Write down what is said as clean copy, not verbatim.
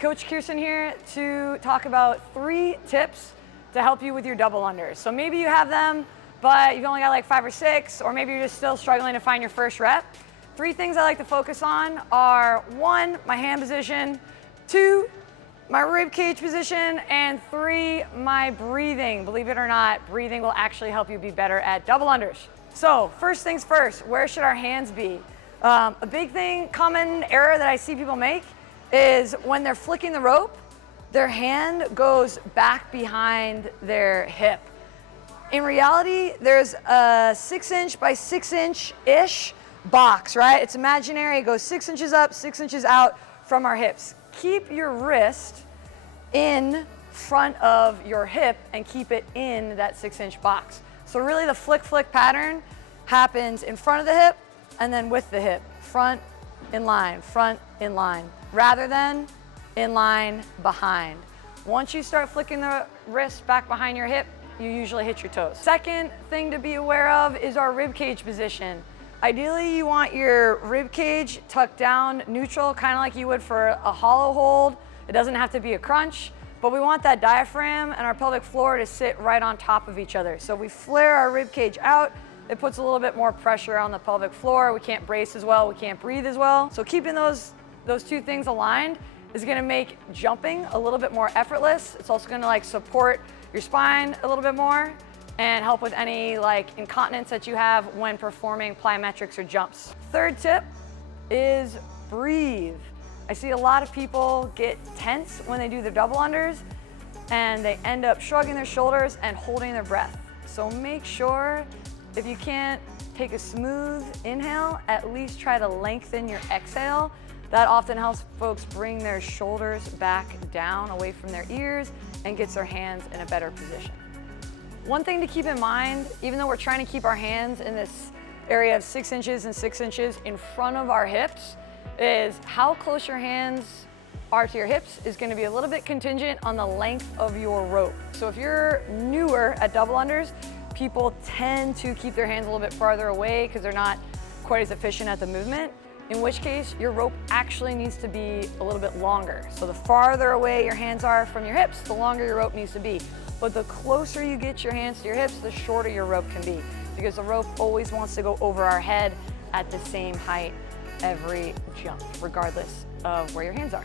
Coach Kirsten here to talk about 3 tips to help you with your double unders. So maybe you have them, but you've only got like 5 or 6, or maybe you're just still struggling to find your first rep. 3 things I like to focus on are 1, my hand position, 2, my rib cage position, and 3, my breathing. Believe it or not, breathing will actually help you be better at double unders. So first things first, where should our hands be? A big thing, common error that I see people make is when they're flicking the rope, their hand goes back behind their hip. In reality, there's a 6-inch by 6-inch-ish box, right? It's imaginary, it goes 6 inches up, 6 inches out from our hips. Keep your wrist in front of your hip and keep it in that 6-inch box. So really the flick pattern happens in front of the hip and then with the hip. Front, in line, rather than in line, behind. Once you start flicking the wrist back behind your hip, you usually hit your toes. Second thing to be aware of is our rib cage position. Ideally, you want your rib cage tucked down neutral, kind of like you would for a hollow hold. It doesn't have to be a crunch, but we want that diaphragm and our pelvic floor to sit right on top of each other. So we flare our rib cage out. It puts a little bit more pressure on the pelvic floor. We can't brace as well, we can't breathe as well. So keeping those 2 things aligned is gonna make jumping a little bit more effortless. It's also gonna support your spine a little bit more and help with any incontinence that you have when performing plyometrics or jumps. Third tip is breathe. I see a lot of people get tense when they do the double unders and they end up shrugging their shoulders and holding their breath. So make sure, if you can't take a smooth inhale, at least try to lengthen your exhale. That often helps folks bring their shoulders back down away from their ears and gets their hands in a better position. One thing to keep in mind, even though we're trying to keep our hands in this area of 6 inches and 6 inches in front of our hips, is how close your hands are to your hips is going to be a little bit contingent on the length of your rope. So if you're newer at double unders, people tend to keep their hands a little bit farther away because they're not quite as efficient at the movement, in which case your rope actually needs to be a little bit longer. So the farther away your hands are from your hips, the longer your rope needs to be. But the closer you get your hands to your hips, the shorter your rope can be, because the rope always wants to go over our head at the same height every jump, regardless of where your hands are.